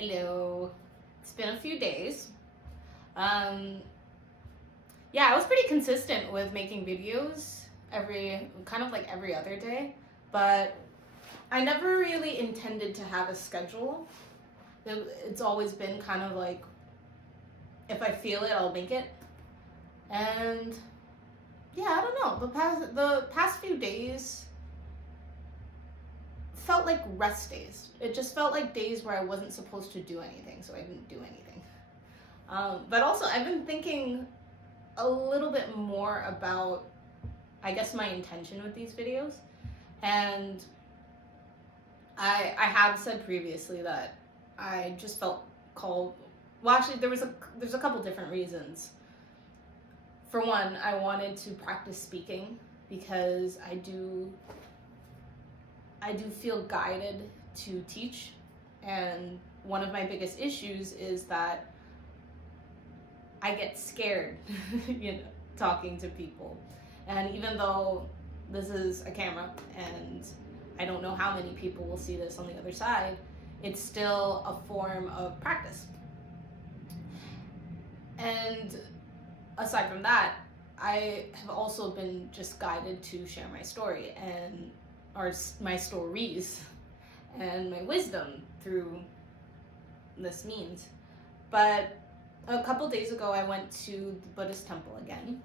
Hello. It's been a few days. Yeah, I was pretty consistent with making videos every other day, but I never really intended to have a schedule. It's always been kind of like, if I feel it, I'll make it. And yeah, I don't know. The past few days felt like rest days. It just felt like days where I wasn't supposed to do anything, so I didn't do anything. But also, I've been thinking a little bit more about, I guess, my intention with these videos. And I have said previously that I just felt called. Well, actually, there's a couple different reasons. For one, I wanted to practice speaking because I do feel guided to teach, and one of my biggest issues is that I get scared, talking to people. And even though this is a camera and I don't know how many people will see this on the other side, it's still a form of practice. And aside from that, I have also been just guided to share my story or my stories and my wisdom through this means. But a couple days ago, I went to the Buddhist temple again,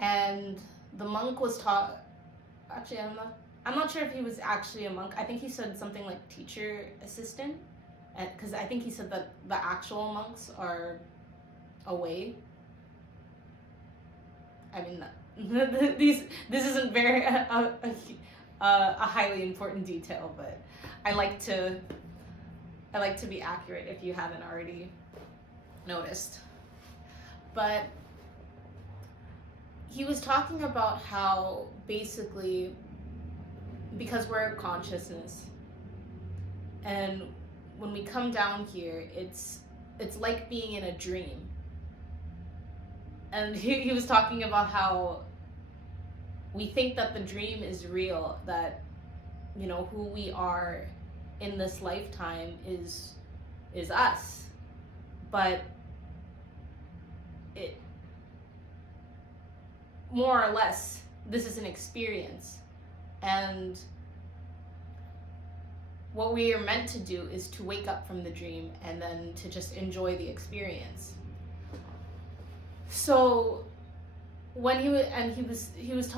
and the monk was actually, I'm not sure if he was actually a monk. I think he said something like teacher assistant, because I think he said that the actual monks are away. I mean, this isn't very a highly important detail, but I like to be accurate if you haven't already noticed. But he was talking about how basically, because we're a consciousness, and when we come down here, it's like being in a dream. And he was talking about how we think that the dream is real, that who we are in this lifetime is us, but it, more or less, this is an experience, and what we are meant to do is to wake up from the dream and then to just enjoy the experience. So when he was what he was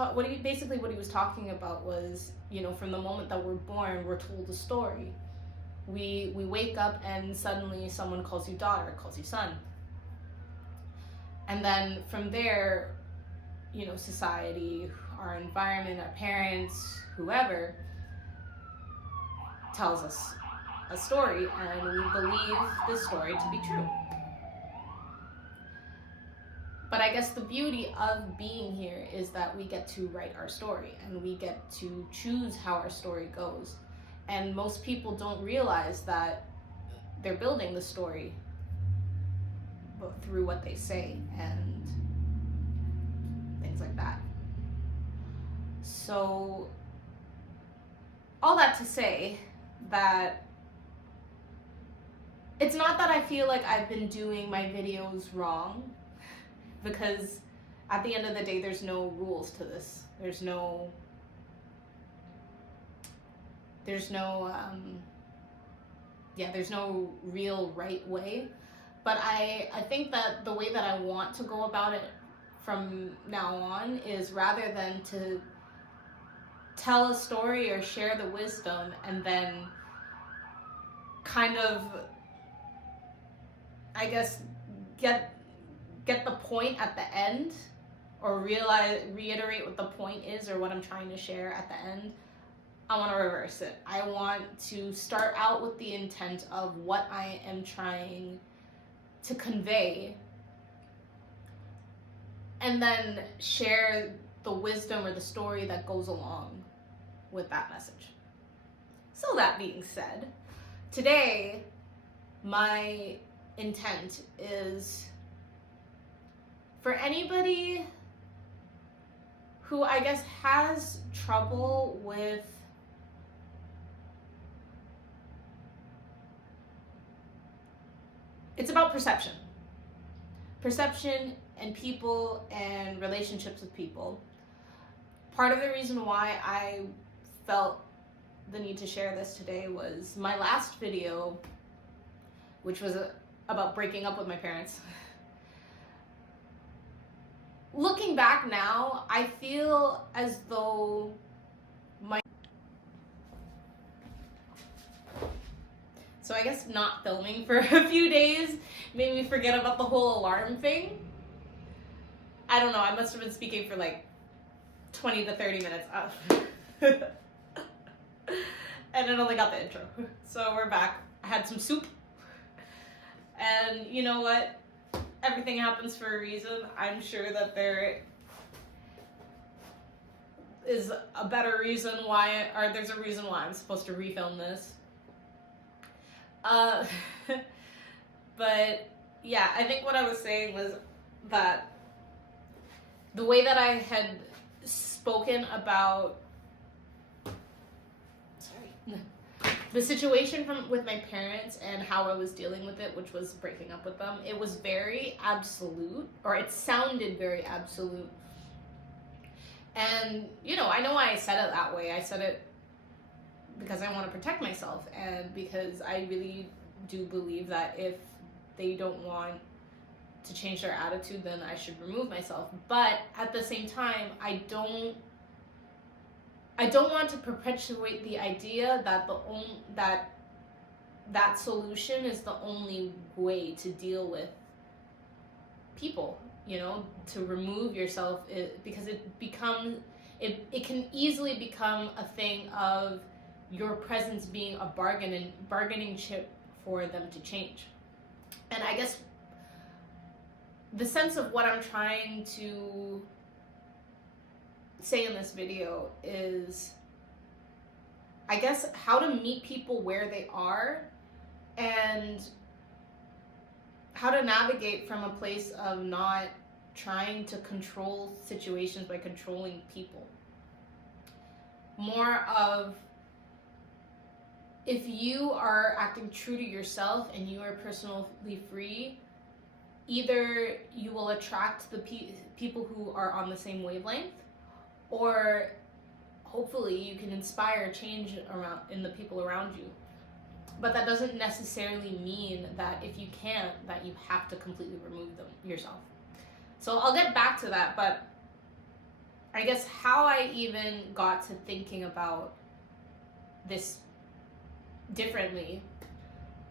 talking about was, from the moment that we're born, we're told a story. We wake up and suddenly someone calls you daughter, calls you son. And then from there, society, our environment, our parents, whoever, tells us a story, and we believe this story to be true. But I guess the beauty of being here is that we get to write our story, and we get to choose how our story goes. And most people don't realize that they're building the story through what they say and things like that. So, all that to say that it's not that I feel like I've been doing my videos wrong, because at the end of the day, there's no rules to this. There's no real right way. But I think that the way that I want to go about it from now on is, rather than to tell a story or share the wisdom and then kind of, I guess, get the point at the end, or reiterate what the point is or what I'm trying to share at the end, I want to reverse it. I want to start out with the intent of what I am trying to convey, and then share the wisdom or the story that goes along with that message. So that being said, today my intent is for anybody who, I guess, has trouble with it's about perception. Perception and people and relationships with people. Part of the reason why I felt the need to share this today was my last video, which was about breaking up with my parents. Looking back now, I feel as though so I guess not filming for a few days made me forget about the whole alarm thing. I don't know, I must have been speaking for like 20 to 30 minutes and it only got the intro. So we're back. I had some soup. And you know what? Everything happens for a reason. I'm sure that there is a better reason why, or there's a reason why I'm supposed to refilm this. But yeah, I think what I was saying was that the way that I had spoken about the situation with my parents and how I was dealing with it, which was breaking up with them, it was very absolute, or it sounded very absolute. And, you know, I know why I said it that way. I said it because I want to protect myself, and because I really do believe that if they don't want to change their attitude, then I should remove myself. But at the same time, I don't want to perpetuate the idea that that solution is the only way to deal with people, you know, to remove yourself, because it can easily become a thing of your presence being a bargaining chip for them to change. And I guess the sense of what I'm trying to say in this video is, I guess, how to meet people where they are and how to navigate from a place of not trying to control situations by controlling people. More of, if you are acting true to yourself and you are personally free, either you will attract the people who are on the same wavelength, or hopefully you can inspire change in the people around you. But that doesn't necessarily mean that if you can't, that you have to completely remove them yourself. So I'll get back to that, but I guess how I even got to thinking about this differently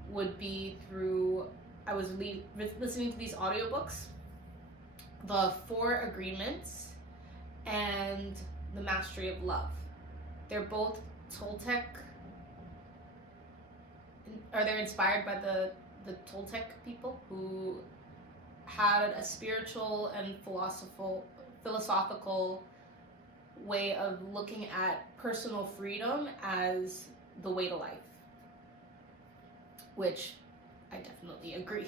would be through, I was listening to these audiobooks, the 4 Agreements and the Mastery of Love. They're both Toltec, or they're inspired by the Toltec people who had a spiritual and philosophical way of looking at personal freedom as the way to life, which I definitely agree.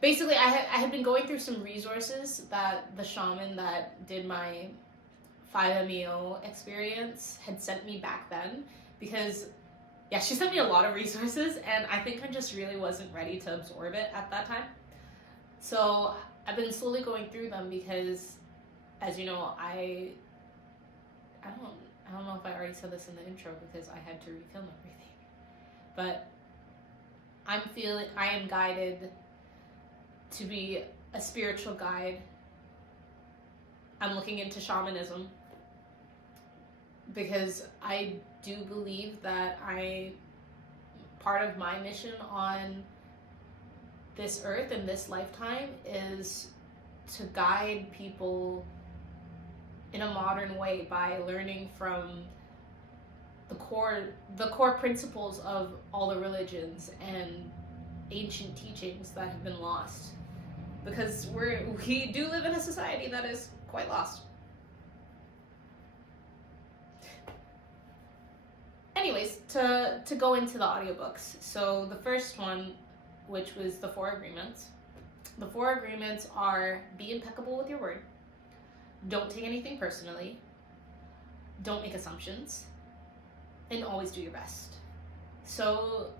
Basically, I had been going through some resources that the shaman that did my 5MEO experience had sent me back then, because yeah, she sent me a lot of resources and I think I just really wasn't ready to absorb it at that time. So I've been slowly going through them because, as you know, I don't know if I already said this in the intro because I had to refilm everything, but I am guided to be a spiritual guide. I'm looking into shamanism because I do believe that part of my mission on this earth in this lifetime is to guide people in a modern way by learning from the core principles of all the religions and ancient teachings that have been lost, because we do live in a society that is quite lost. Anyways, to go into the audiobooks. So the first one, which was the 4 Agreements. The 4 Agreements are: be impeccable with your word, don't take anything personally, don't make assumptions, and always do your best. So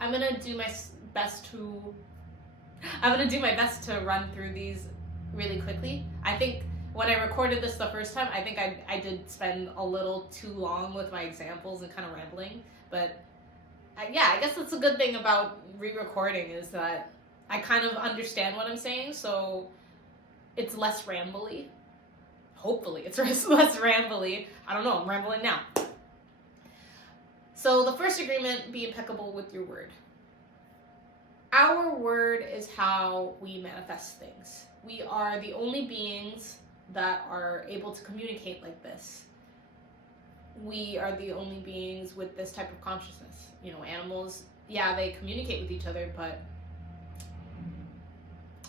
I'm gonna do my best to run through these really quickly. I think when I recorded this the first time, I think I did spend a little too long with my examples and kind of rambling. But I guess that's a good thing about re-recording, is that I kind of understand what I'm saying, so it's less rambly. Hopefully it's less rambly. I don't know, I'm rambling now. So the first agreement, be impeccable with your word. Our word is how we manifest things. We are the only beings that are able to communicate like this. We are the only beings with this type of consciousness. You know, animals, yeah, they communicate with each other, but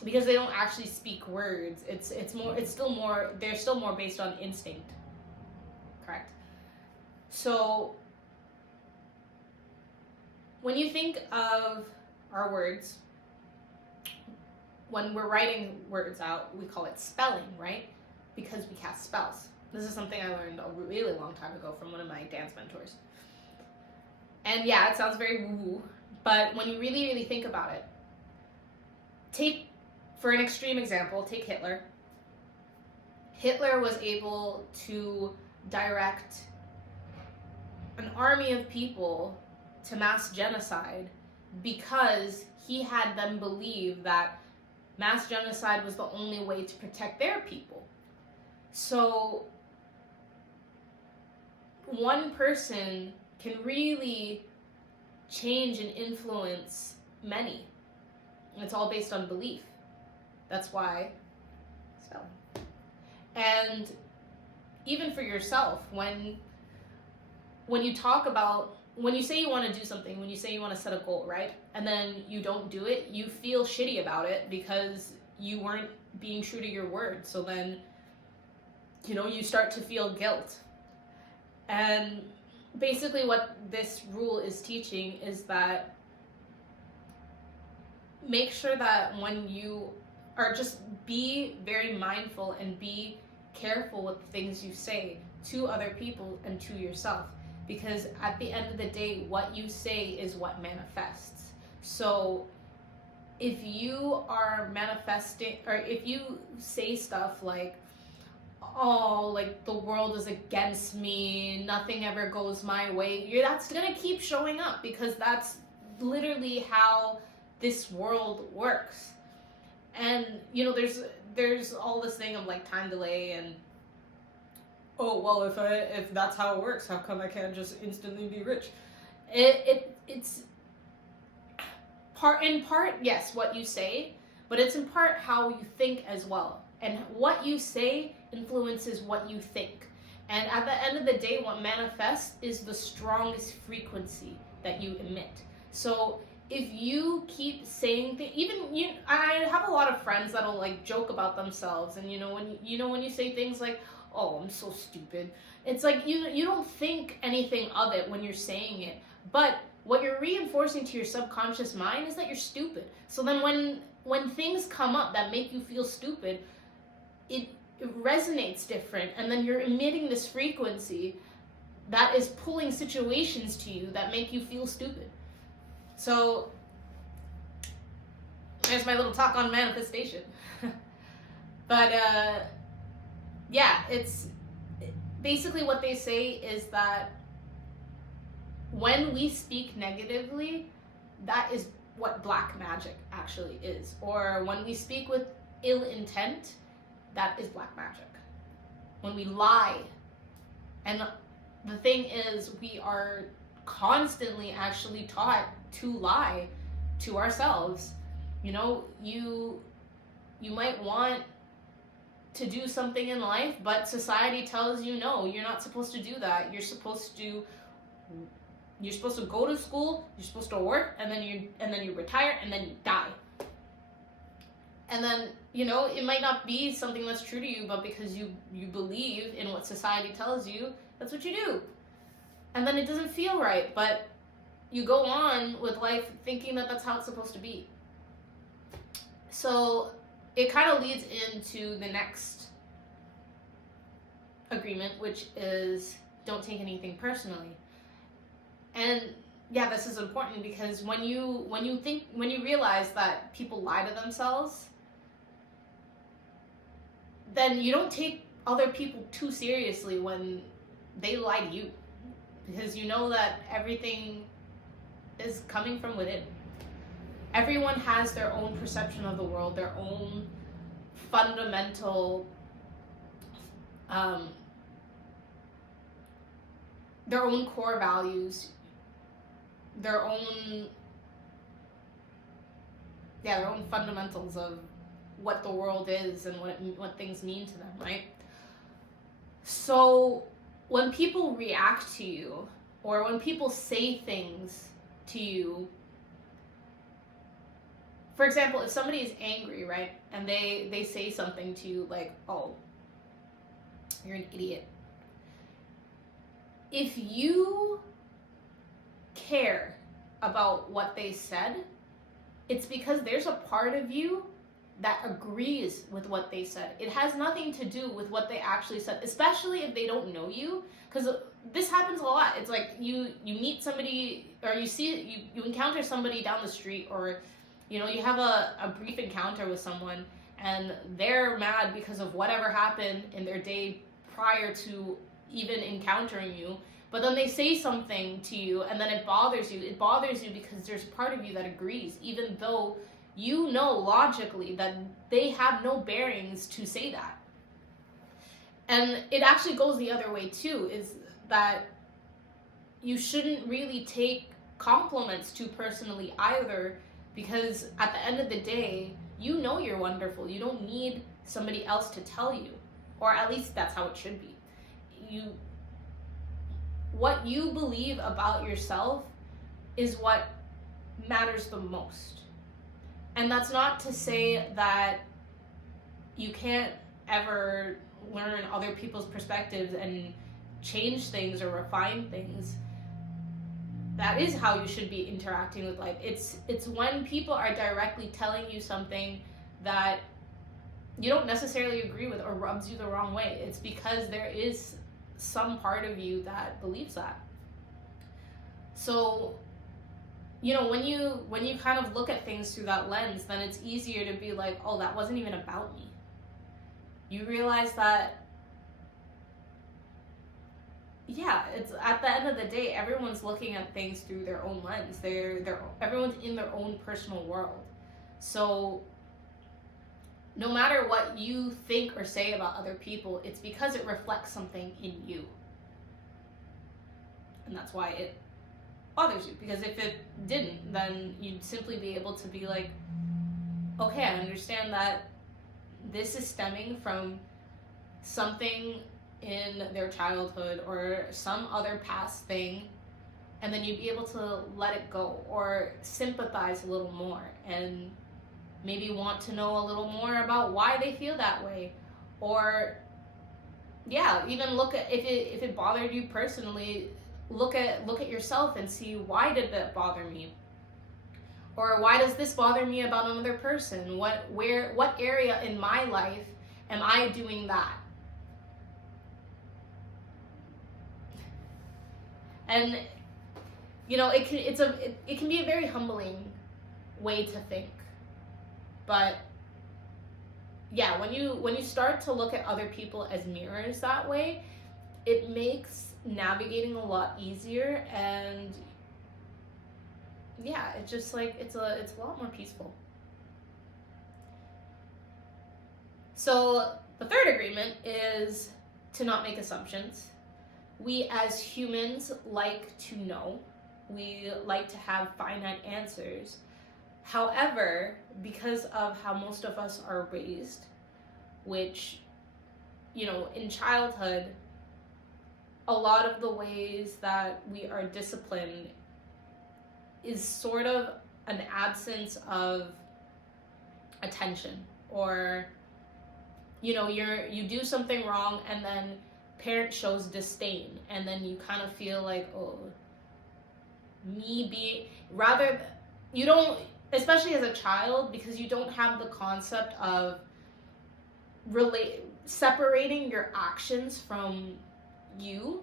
because they don't actually speak words, they're still more based on instinct. Correct? So when you think of our words, when we're writing words out, we call it spelling, right? Because we cast spells. This is something I learned a really long time ago from one of my dance mentors. And yeah, it sounds very woo-woo, but when you really, really think about it, for an extreme example, take Hitler. Hitler was able to direct an army of people to mass genocide because he had them believe that mass genocide was the only way to protect their people. So one person can really change and influence many. It's all based on belief. That's why spelling. And even for yourself, when you talk about, when you say you want to do something, when you say you want to set a goal, right? And then you don't do it, you feel shitty about it because you weren't being true to your word. So then, you start to feel guilt. And basically what this rule is teaching is that make sure that when you are, just be very mindful and be careful with the things you say to other people and to yourself. Because at the end of the day, what you say is what manifests. So if you are manifesting, or if you say stuff like, oh, like the world is against me, nothing ever goes my way, that's gonna keep showing up, because that's literally how this world works. And there's all this thing of like time delay and, oh well, if that's how it works, how come I can't just instantly be rich? It's in part yes, what you say, but it's in part how you think as well. And what you say influences what you think. And at the end of the day, what manifests is the strongest frequency that you emit. So if you keep saying things, I have a lot of friends that'll like joke about themselves, and when you say things like, oh, I'm so stupid, it's like you don't think anything of it when you're saying it, but what you're reinforcing to your subconscious mind is that you're stupid. So then when things come up that make you feel stupid, it resonates different, and then you're emitting this frequency that is pulling situations to you that make you feel stupid. So there's my little talk on manifestation. But it's basically what they say is that when we speak negatively, that is what black magic actually is. Or when we speak with ill intent, that is black magic. When we lie, and the thing is, we are constantly actually taught to lie to ourselves. You might want to do something in life, but society tells you no, you're not supposed to do that. You're supposed to go to school, you're supposed to work, and then you retire, and then you die. And then, it might not be something that's true to you, but because you believe in what society tells you, that's what you do. And then it doesn't feel right, but you go on with life thinking that that's how it's supposed to be. So it kind of leads into the next agreement, which is don't take anything personally. And yeah, this is important because when you realize that people lie to themselves, then you don't take other people too seriously when they lie to you, because you know that everything is coming from within. Everyone has their own perception of the world, their own fundamental their own core values, their own fundamentals of what the world is and what things mean to them, right? So when people react to you, or when people say things to you, for example, if somebody is angry, right, and they say something to you like, oh, you're an idiot. If you care about what they said, it's because there's a part of you that agrees with what they said. It has nothing to do with what they actually said, especially if they don't know you, because this happens a lot. It's like you meet somebody, or you encounter somebody down the street, or you have a brief encounter with someone, and they're mad because of whatever happened in their day prior to even encountering you. But then they say something to you, and then it bothers you. It bothers you because there's part of you that agrees, even though you know logically that they have no bearings to say that. And it actually goes the other way too, is that you shouldn't really take compliments too personally either, because at the end of the day, you know you're wonderful. You don't need somebody else to tell you, or at least that's how it should be. What you believe about yourself is what matters the most. And that's not to say that you can't ever learn other people's perspectives and change things or refine things. That is how you should be interacting with life. It's when people are directly telling you something that you don't necessarily agree with or rubs you the wrong way. It's because there is some part of you that believes that. So, when you kind of look at things through that lens, then it's easier to be like, oh, that wasn't even about me. You realize that, yeah, it's at the end of the day, everyone's looking at things through their own lens. Everyone's in their own personal world. So no matter what you think or say about other people, it's because it reflects something in you. And that's why it bothers you. Because if it didn't, then you'd simply be able to be like, okay, I understand that this is stemming from something in their childhood or some other past thing, and then you'd be able to let it go or sympathize a little more and maybe want to know a little more about why they feel that way. Or even look at, if it bothered you personally, look at yourself and see, why did that bother me? Or why does this bother me about another person? What area in my life am I doing that? And it can be a very humbling way to think. But yeah, when you start to look at other people as mirrors that way, it makes navigating a lot easier, and yeah, it's just like it's a lot more peaceful. So the third agreement is to not make assumptions. We as humans like to know. We like to have finite answers. However, because of how most of us are raised, which, in childhood, a lot of the ways that we are disciplined is sort of an absence of attention, or, you do something wrong and then parent shows disdain, and then you kind of feel like, oh, you don't, especially as a child, because you don't have the concept of separating your actions from you.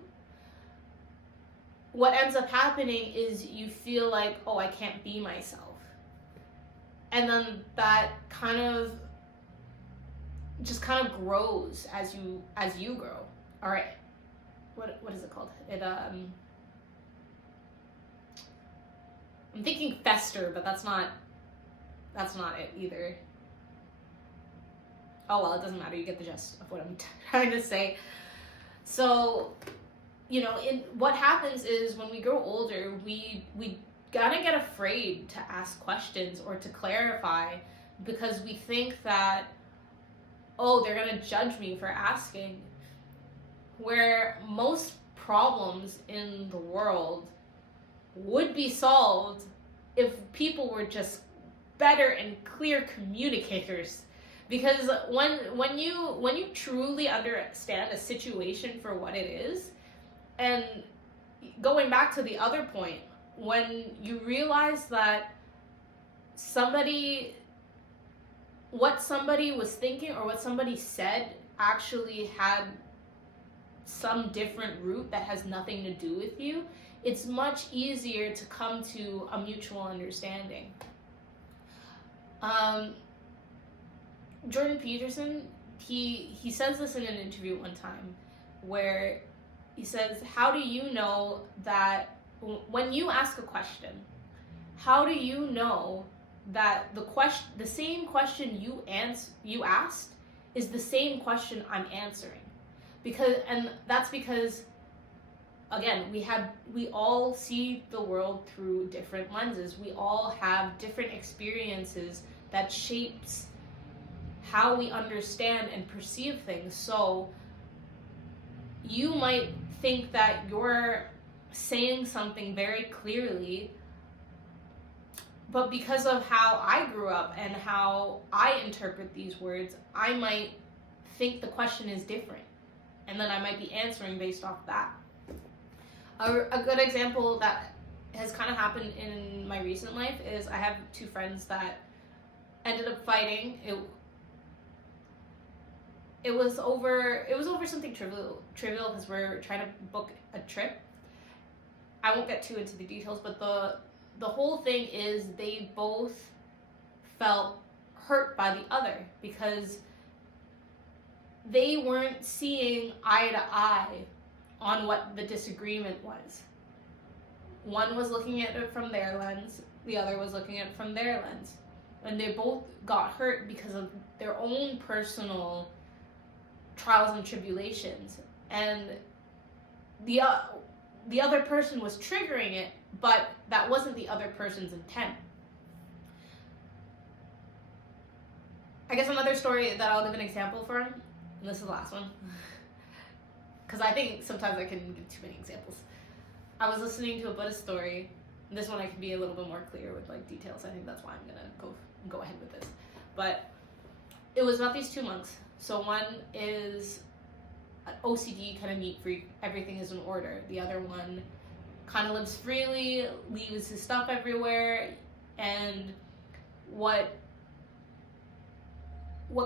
what ends up happening is you feel like, oh, I can't be myself. And then that kind of grows as you grow. All right. What is it called? I'm thinking fester, but that's not it either. Oh well, it doesn't matter. You get the gist of what I'm trying to say. So, what happens is when we grow older, we gotta get afraid to ask questions or to clarify, because we think that, oh, they're gonna judge me for asking. Where most problems in the world would be solved if people were just better and clear communicators. Because when you truly understand a situation for what it is, and going back to the other point, when you realize that what somebody was thinking or what somebody said actually had some different root that has nothing to do with you, it's much easier to come to a mutual understanding. Jordan Peterson, he says this in an interview one time, where he says, how do you know that when you ask a question, how do you know that the same question you asked is the same question I'm answering? That's because, again, we all see the world through different lenses. We all have different experiences that shapes how we understand and perceive things. So you might think that you're saying something very clearly, but because of how I grew up and how I interpret these words, I might think the question is different, and then I might be answering based off that. A good example that has kind of happened in my recent life is I have two friends that ended up fighting. It was over something trivial because we're trying to book a trip. I won't get too into the details, but the whole thing is they both felt hurt by the other because they weren't seeing eye to eye on what the disagreement was. One was looking at it from their lens, the other was looking at it from their lens. And they both got hurt because of their own personal trials and tribulations. And the other person was triggering it, but that wasn't the other person's intent. I guess another story that I'll give an example for, and this is the last one, because I think sometimes I can give too many examples. I was listening to a Buddhist story, and this one I can be a little bit more clear with like details. I think that's why I'm gonna go ahead with this. But it was about these two monks. So one is an OCD kind of neat freak, everything is in order. The other one kind of lives freely, leaves his stuff everywhere, and what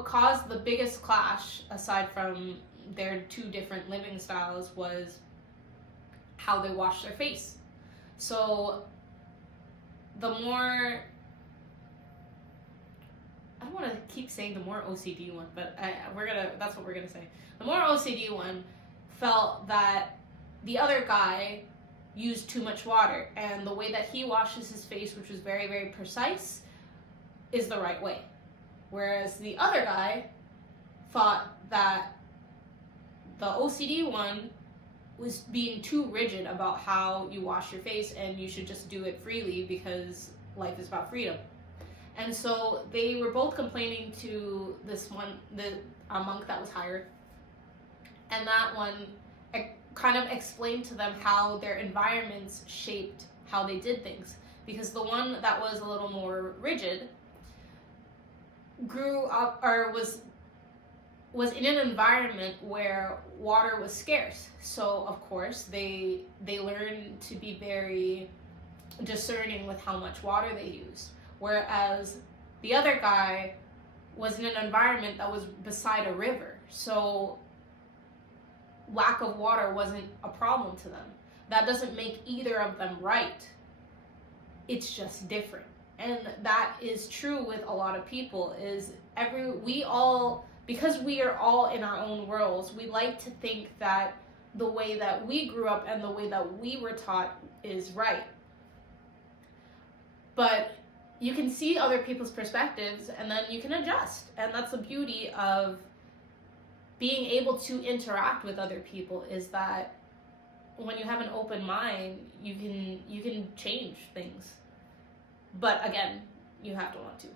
caused the biggest clash, aside from their two different living styles, was how they wash their face. So the more, I don't want to keep saying the more OCD one, but that's what we're gonna say. The more OCD one felt that the other guy used too much water, and the way that he washes his face, which was very, very precise, is the right way. Whereas the other guy thought that the OCD one was being too rigid about how you wash your face, and you should just do it freely because life is about freedom. And so they were both complaining to a monk that was hired, and that one kind of explained to them how their environments shaped how they did things. Because the one that was a little more rigid grew up, or was in an environment where water was scarce. So of course they learned to be very discerning with how much water they used. Whereas the other guy was in an environment that was beside a river. So lack of water wasn't a problem to them. that doesn't make either of them right. It's just different. And that is true with a lot of people, is because we are all in our own worlds, we like to think that the way that we grew up and the way that we were taught is right. But you can see other people's perspectives and then you can adjust. And that's the beauty of being able to interact with other people, is that when you have an open mind, you can change things. But again, you have to want to.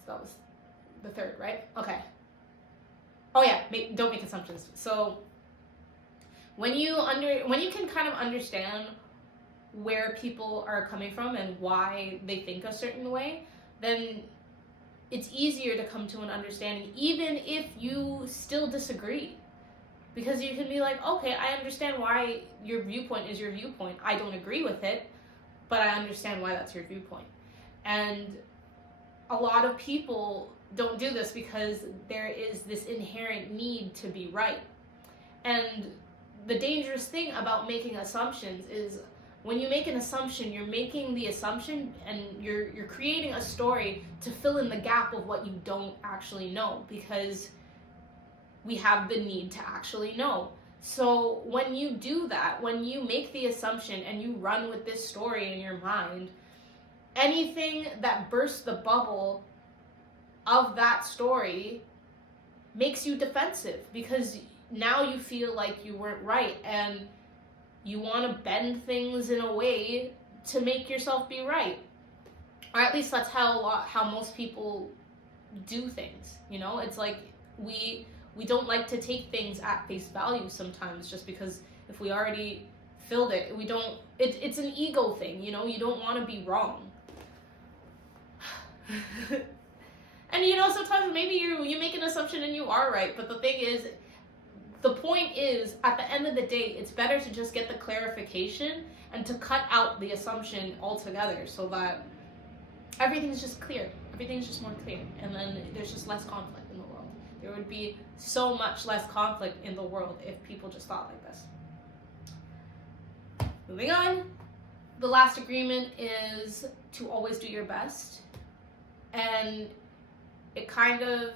So that was the third, right? Okay. Oh yeah, don't make assumptions. So when you can kind of understand where people are coming from and why they think a certain way, then it's easier to come to an understanding, even if you still disagree. Because you can be like, okay, I understand why your viewpoint is your viewpoint. I don't agree with it, but I understand why that's your viewpoint. And a lot of people don't do this because there is this inherent need to be right. And the dangerous thing about making assumptions is, when you make an assumption, you're making the assumption and you're creating a story to fill in the gap of what you don't actually know, because we have the need to actually know. So when you do that, when you make the assumption and you run with this story in your mind, anything that bursts the bubble of that story makes you defensive, because now you feel like you weren't right and you want to bend things in a way to make yourself be right. Or at least that's how most people do things. You know, it's like we don't like to take things at face value sometimes, just because if we already filled it, it's an ego thing, you know, you don't want to be wrong. And you know, sometimes maybe you make an assumption and you are right, but the point is, at the end of the day, it's better to just get the clarification and to cut out the assumption altogether, so that everything's just clear. Everything's just more clear. And then there's just less conflict in the world. There would be so much less conflict in the world if people just thought like this. Moving on. The last agreement is to always do your best. And it kind of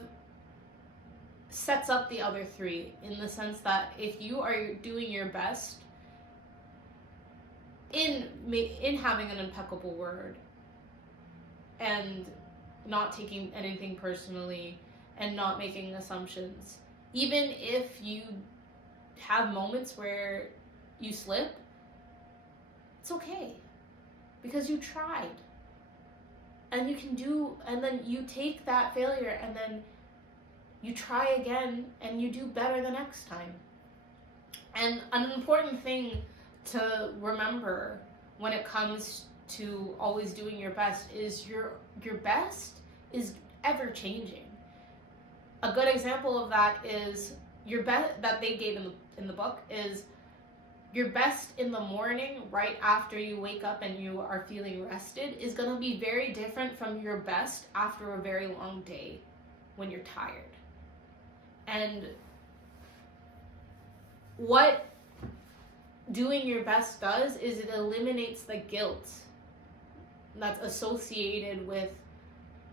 sets up the other three, in the sense that if you are doing your best in having an impeccable word and not taking anything personally and not making assumptions, even if you have moments where you slip, it's okay, because you tried. And you can and then you take that failure and then you try again and you do better the next time. And an important thing to remember when it comes to always doing your best is your best is ever changing. A good example of that is your best that they gave in the book is your best in the morning, right after you wake up and you are feeling rested, is going to be very different from your best after a very long day when you're tired. And what doing your best does is it eliminates the guilt that's associated with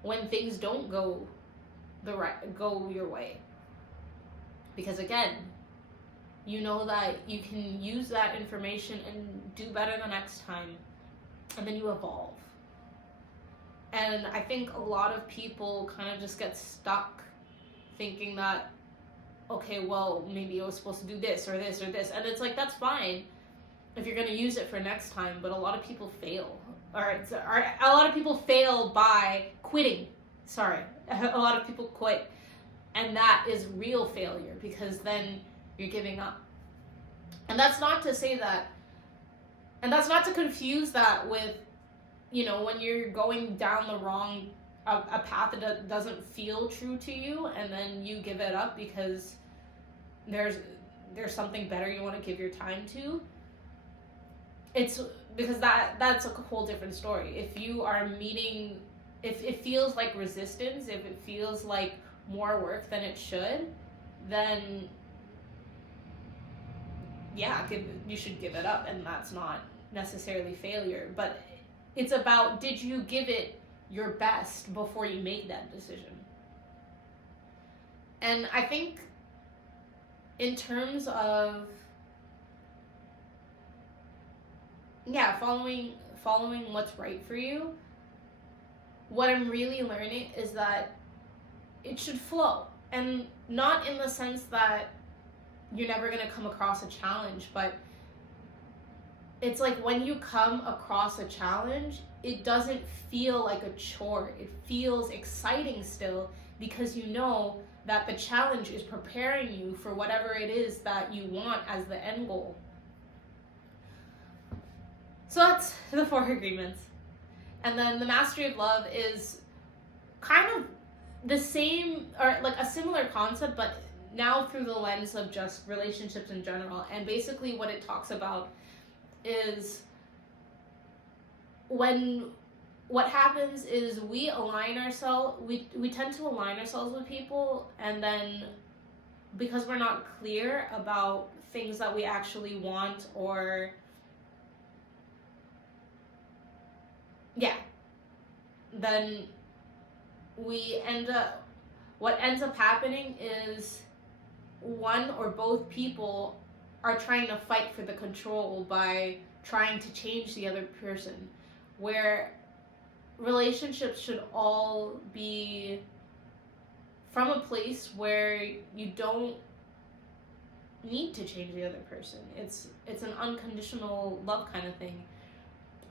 when things don't go your way. Because again, you know that you can use that information and do better the next time, and then you evolve. And I think a lot of people kind of just get stuck thinking that, okay, well, maybe I was supposed to do this or this or this. And it's like, that's fine if you're going to use it for next time, but a lot of people fail. A lot of people fail by quitting. Sorry. A lot of people quit. And that is real failure, because then you're giving up. And that's not to say that, and that's not to confuse that with, you know, when you're going down the wrong, a path that doesn't feel true to you, and then you give it up because there's something better you want to give your time to. It's because that's a whole different story. If you are if it feels like resistance, if it feels like more work than it should, then yeah, you should give it up, and that's not necessarily failure, but it's about, did you give it your best before you made that decision? And I think in terms of, yeah, following what's right for you, what I'm really learning is that it should flow. And not in the sense that you're never going to come across a challenge, but it's like when you come across a challenge, it doesn't feel like a chore. It feels exciting still, because you know that the challenge is preparing you for whatever it is that you want as the end goal. So that's the 4 agreements. And then the mastery of love is kind of the same, or like a similar concept, but now through the lens of just relationships in general. And basically what it talks about is when what happens is we tend to align ourselves with people, and then because we're not clear about things that we actually want, or then what ends up happening is one or both people are trying to fight for the control by trying to change the other person, where relationships should all be from a place where you don't need to change the other person. It's an unconditional love kind of thing.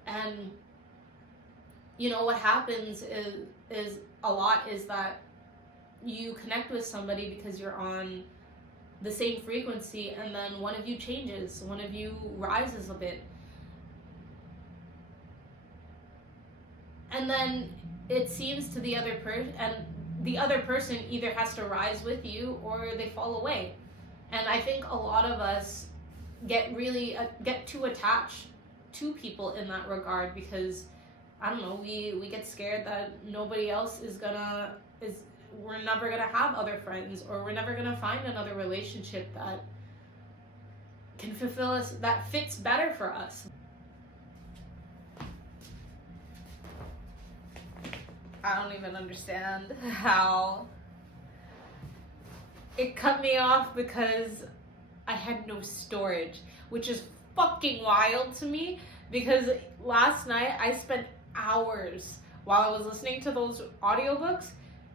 And you know what happens is a lot is that you connect with somebody because you're on the same frequency, and then one of you changes, one of you rises a bit, and then it seems to the other person, and the other person either has to rise with you or they fall away. And I think a lot of us get too attached to people in that regard, because I don't know, we get scared that nobody else we're never gonna have other friends, or we're never gonna find another relationship that can fulfill us, that fits better for us. I don't even understand how it cut me off because I had no storage, which is fucking wild to me, because last night I spent hours while I was listening to those audiobooks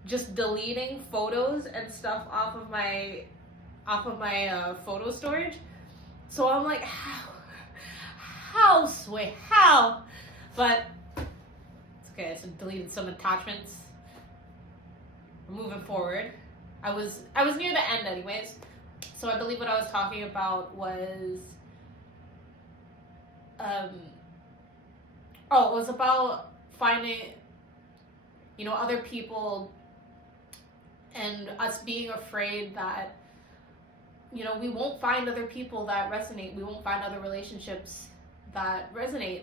just deleting photos and stuff off of my photo storage. So I'm like, how, Sway, how? But it's okay. I just deleted some attachments. We're moving forward. I was near the end anyways. So I believe what I was talking about was it was about finding, other people, and us being afraid that, we won't find other people that resonate. We won't find other relationships that resonate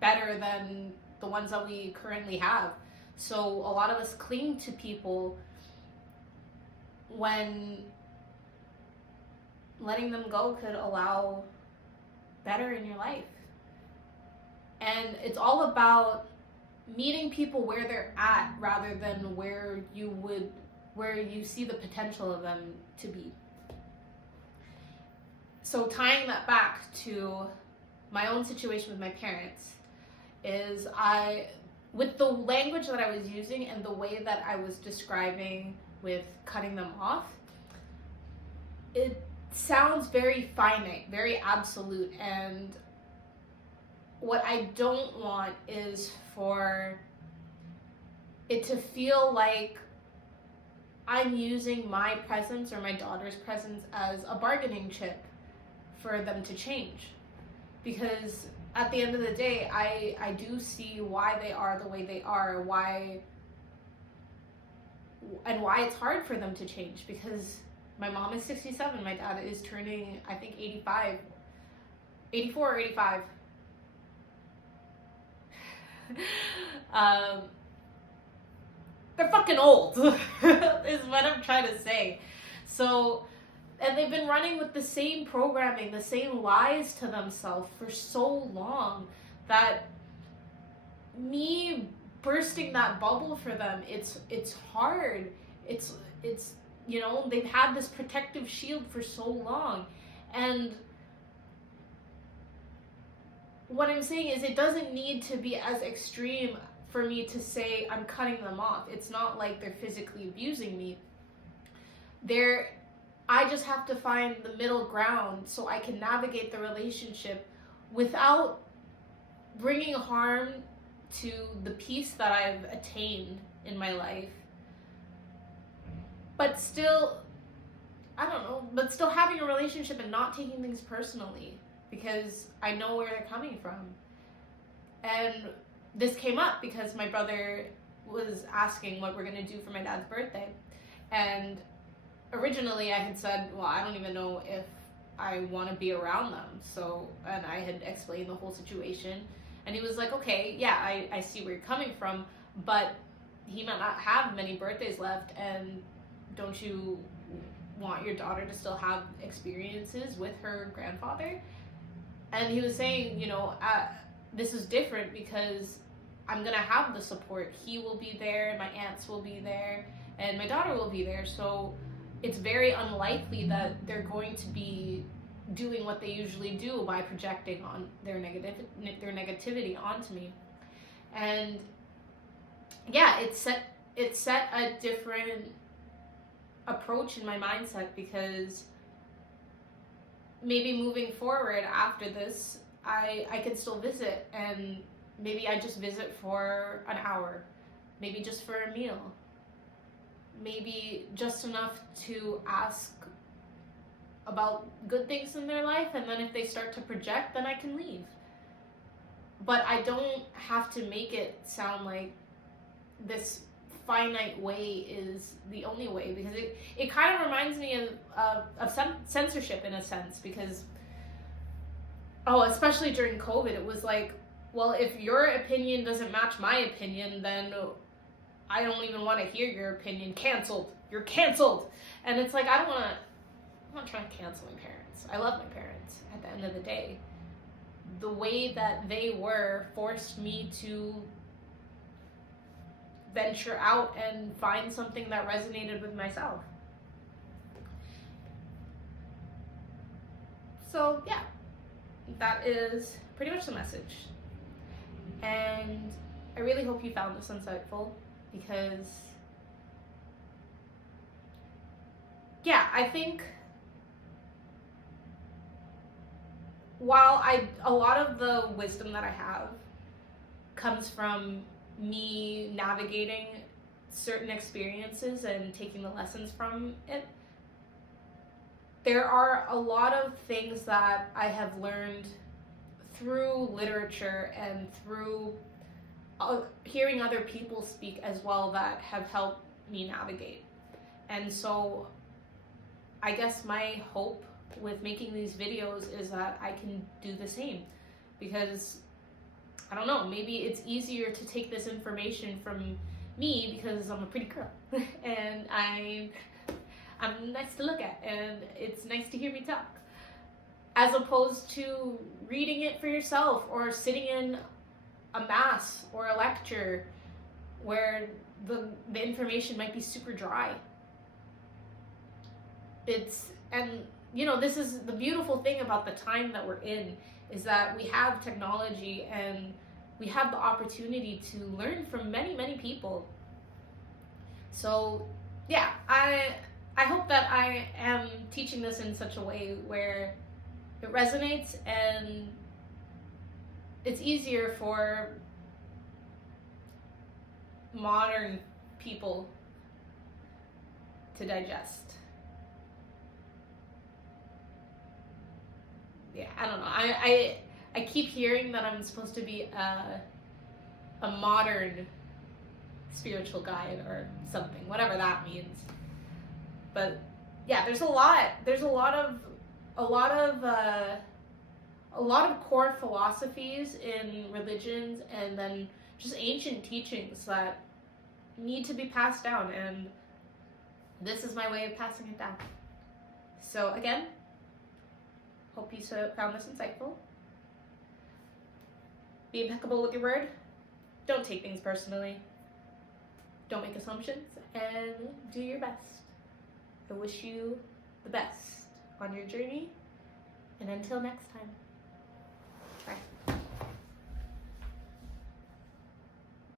better than the ones that we currently have. So a lot of us cling to people when letting them go could allow better in your life. And it's all about meeting people where they're at rather than where you see the potential of them to be. So tying that back to my own situation with my parents is with the language that I was using and the way that I was describing with cutting them off, it sounds very finite, very absolute, and what I don't want is for it to feel like I'm using my presence or my daughter's presence as a bargaining chip for them to change. Because at the end of the day, I do see why they are the way they are, why it's hard for them to change. Because my mom is 67, my dad is turning, I think, 84 or 85. They're fucking old is what I'm trying to say. So And they've been running with the same programming, the same lies to themselves for so long that me bursting that bubble for them, it's hard. It's you know, they've had this protective shield for so long. And what I'm saying is, it doesn't need to be as extreme for me to say I'm cutting them off. It's not like they're physically abusing me. I just have to find the middle ground so I can navigate the relationship without bringing harm to the peace that I've attained in my life. But still, but still having a relationship and not taking things personally, because I know where they're coming from. And this came up because my brother was asking what we're going to do for my dad's birthday. And originally I had said, well, I don't even know if I want to be around them. So, and I had explained the whole situation. And he was like, okay, yeah, I see where you're coming from, but he might not have many birthdays left, and don't you want your daughter to still have experiences with her grandfather? And he was saying, you know, this is different because I'm going to have the support. He will be there, and my aunts will be there, and my daughter will be there. So it's very unlikely that they're going to be doing what they usually do by projecting on their negativity onto me. And yeah, it set a different approach in my mindset, because maybe moving forward after this, I could still visit, and maybe I just visit for an hour, maybe just for a meal, maybe just enough to ask about good things in their life, and then if they start to project, then I can leave. But I don't have to make it sound like this finite way is the only way, because it kind of reminds me of some censorship in a sense, because especially during COVID, it was like, well, if your opinion doesn't match my opinion, then I don't even want to hear your opinion. Canceled. You're canceled. And it's like, I'm not trying to cancel my parents. I love my parents at the end of the day. The way that they were forced me to venture out and find something that resonated with myself. So yeah, that is pretty much the message. And I really hope you found this insightful, because yeah, I think while a lot of the wisdom that I have comes from me navigating certain experiences and taking the lessons from it, there are a lot of things that I have learned through literature and through hearing other people speak as well that have helped me navigate. And so I guess my hope with making these videos is that I can do the same, because I don't know, maybe it's easier to take this information from me because I'm a pretty girl and I'm nice to look at, and it's nice to hear me talk, as opposed to reading it for yourself or sitting in a mass or a lecture where the information might be super dry. And you know, this is the beautiful thing about the time that we're in, is that we have technology and we have the opportunity to learn from many, many people. So yeah, I hope that I am teaching this in such a way where it resonates and it's easier for modern people to digest. Yeah, I don't know. I keep hearing that I'm supposed to be a modern spiritual guide or something, whatever that means. But yeah, there's a lot of core philosophies in religions, and then just ancient teachings that need to be passed down, and this is my way of passing it down. So again, hope you found this insightful. Be impeccable with your word. Don't take things personally. Don't make assumptions, and do your best. I wish you the best on your journey, and until next time, bye.